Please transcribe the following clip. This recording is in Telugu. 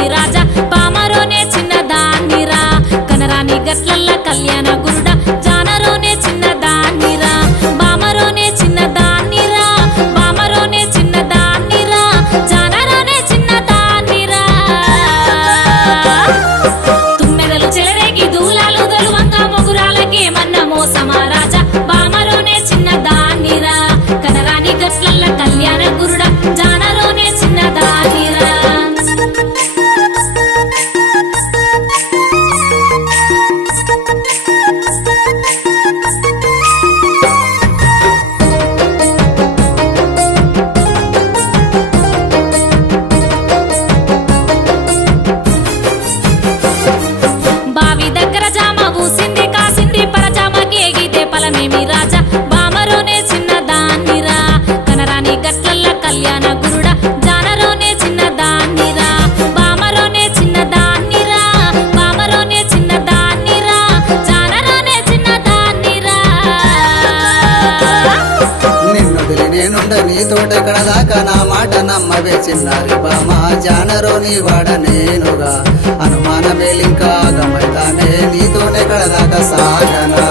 పలమేమి రాజా పామరోనే చిన్నదాన్నిరా కనరాని గట్లల్ల కళ్యాణ గురుడా జానరోనే చిన్నదాన్నిరా బామరోనే చిన్నదాన్నిరా బామరోనే చిన్నదాన్నిరా జానరోనే చిన్నదాన్నిరా తుమ్మెదలు చెలరేగి దూలాలు దలువంగా మొగురాలకే మన్న మోసమా రాజా బామరోనే చిన్నదాన్నిరా కనరాని గట్లల్ల కళ్యాణ గురుడా జానరోనే చిన్నదాన్నిరా బావి దగ్గర జామ ఊసింది కాసింది పరజామకి ఎగితే పలమేమి రాజా బామరోనే చిన్నదాన్నిరా కనరాని గట్లల్ల కళ్యాణ గురుడా జానరోనే చిన్నదాన్నిరా బామరోనే చిన్నదాన్నిరా బామరోనే చిన్నదాన్నిరా జానరోనే చిన్నదాన్నిరా నిన్నుదిలి నేనుండ నీతోటెక్కడ దాకా నా మాట నమ్మవే చిన్నారి బామ జానరోని వాడ నేనుగా అనుమానమేలింకా ఆగమైతానే నీతోటెక్కడ దాకా సాగనా